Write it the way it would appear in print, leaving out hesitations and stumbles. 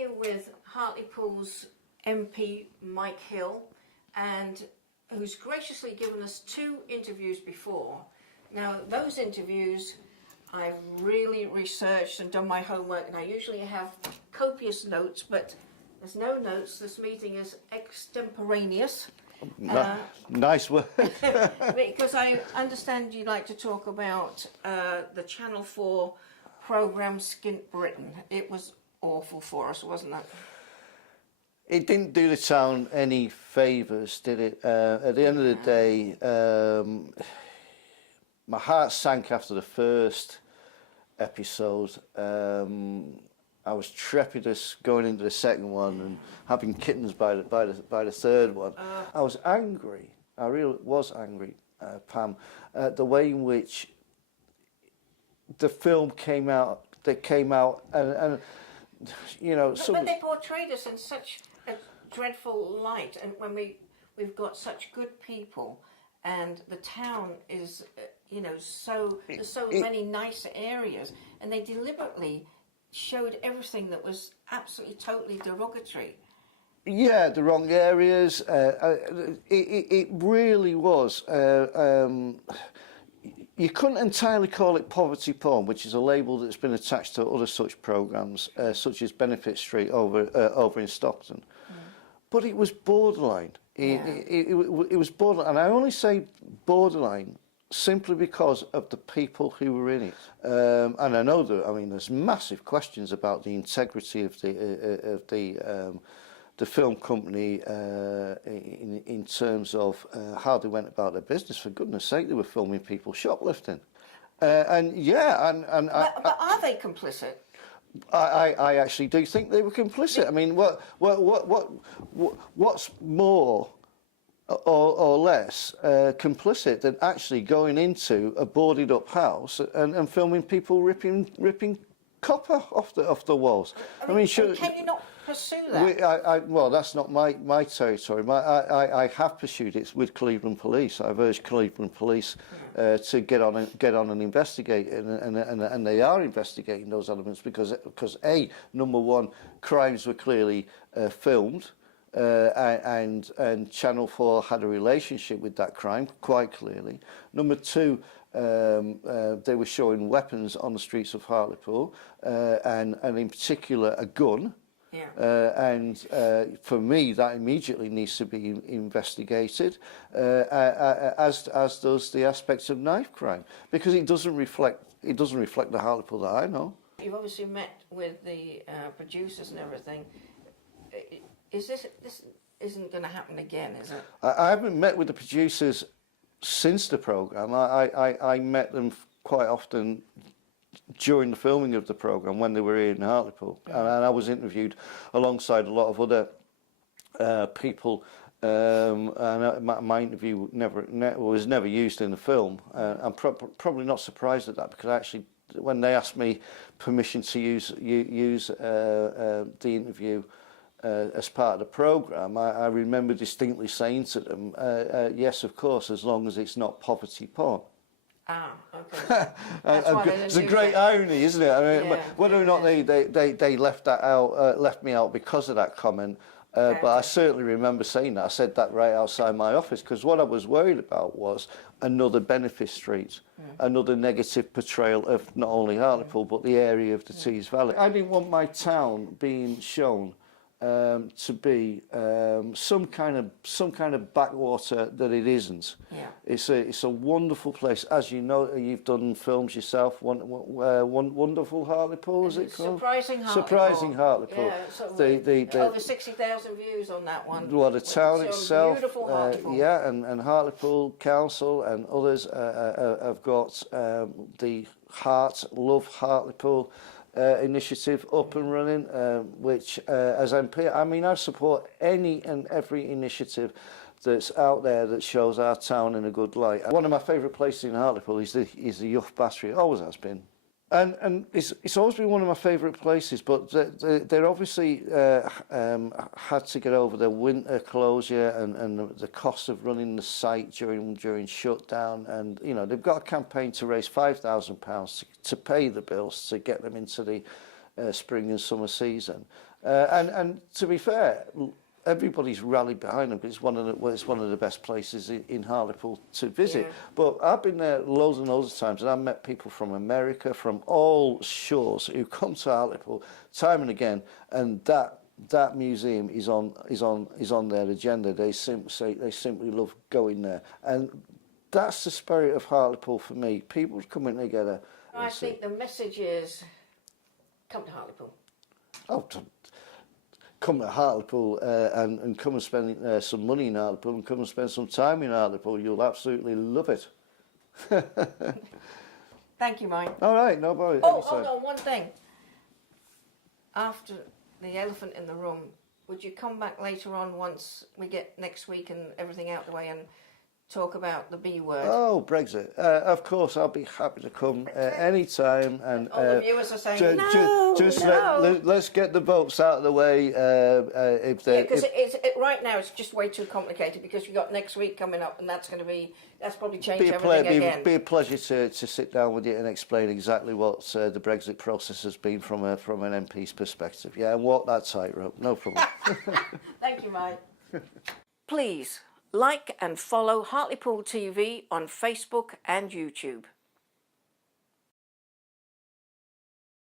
here with Hartlepool's MP Mike Hill, and who's graciously given us 2 interviews before. Now, those interviews I've really researched and done my homework, and I usually have copious notes, but there's no notes. This meeting is extemporaneous. Nice word. Because I understand you like to talk about the Channel 4 programme Skint Britain. It was awful for us, wasn't it? It didn't do the town any favours, did it? At the end of the day, my heart sank after the first episode. I was trepidous going into the second one and having kittens by the third one. I was angry. I really was angry, Pam, at the way in which the film came out. And you know, but they portrayed us in such a dreadful light, and when we've got such good people, and the town is, you know, there's so many nice areas, and they deliberately showed everything that was absolutely totally derogatory. Yeah, the wrong areas. It really was. You couldn't entirely call it poverty porn, which is a label that's been attached to other such programmes, such as Benefit Street over in Stockton. But it was borderline. It was borderline, and I only say borderline simply because of the people who were in it. And I know that, I mean, there's massive questions about the integrity of the film company in terms of how they went about their business. For goodness sake, they were filming people shoplifting. But are they complicit? I actually do think they were complicit. I mean, what's more or less complicit than actually going into a boarded up house and filming people ripping copper off the walls? I mean, can you not pursue that? Well, that's not my territory. I have pursued it with Cleveland Police. I've urged Cleveland Police to get on and investigate, and they are investigating those elements because number one, crimes were clearly filmed. And Channel 4 had a relationship with that crime, quite clearly. Number two, they were showing weapons on the streets of Hartlepool, and in particular a gun. Yeah. For me, that immediately needs to be investigated, as does the aspects of knife crime, because it doesn't reflect the Hartlepool that I know. You've obviously met with the producers and everything. This isn't going to happen again, is it? I haven't met with the producers since the programme. I met them quite often during the filming of the programme when they were here in Hartlepool, and I was interviewed alongside a lot of other people. And my interview was never used in the film. I'm probably not surprised at that, because actually, when they asked me permission to use the interview as part of the programme, I remember distinctly saying to them, yes, of course, as long as it's not poverty porn. Ah, okay. It's a great irony, isn't it? I mean, whether or not they left that out, left me out because of that comment, but I certainly remember saying that. I said that right outside my office, because what I was worried about was another Benefit Street, another negative portrayal of not only Hartlepool but the area of the Tees Valley. I didn't want my town being shown to be some kind of backwater that it isn't. Yeah. It's a wonderful place, as you know. You've done films yourself. Wonderful Hartlepool, is it called? Surprising Hartlepool. Yeah, over 60,000 views on that one. Well, the town itself, beautiful Hartlepool. yeah, and Hartlepool Council and others have got the Love Hartlepool initiative up and running, which as MP, I mean, I support any and every initiative that's out there that shows our town in a good light. One of my favourite places in Hartlepool is the Youth Battery. It always has been. And it's always been one of my favourite places, but they're obviously had to get over their winter closure and the cost of running the site during shutdown. And, you know, they've got a campaign to raise £5,000 to pay the bills to get them into the spring and summer season. And to be fair, everybody's rallied behind them because it's one of the best places in Hartlepool to visit. Yeah. But I've been there loads and loads of times, and I've met people from America, from all shores, who come to Hartlepool time and again, and that museum is on their agenda. They simply love going there, and that's the spirit of Hartlepool for me. People coming together. I think the message is, come to Hartlepool. Oh, come to Hartlepool and come and spend some money in Hartlepool and come and spend some time in Hartlepool. You'll absolutely love it. Thank you, Mike. All right, no worries. Oh, hold on, one thing. After the elephant in the room, would you come back later on once we get next week and everything out the way and talk about the B word? Oh, Brexit. Of course, I'll be happy to come any time. And all the viewers are saying, no, let's get the votes out of the way. If they, because right now it's just way too complicated because we've got next week coming up and that's probably change everything again. Be a pleasure to sit down with you and explain exactly what the Brexit process has been from an MP's perspective. Yeah, and walk that tightrope. No problem. Thank you, Mike. Please like and follow Hartlepool TV on Facebook and YouTube.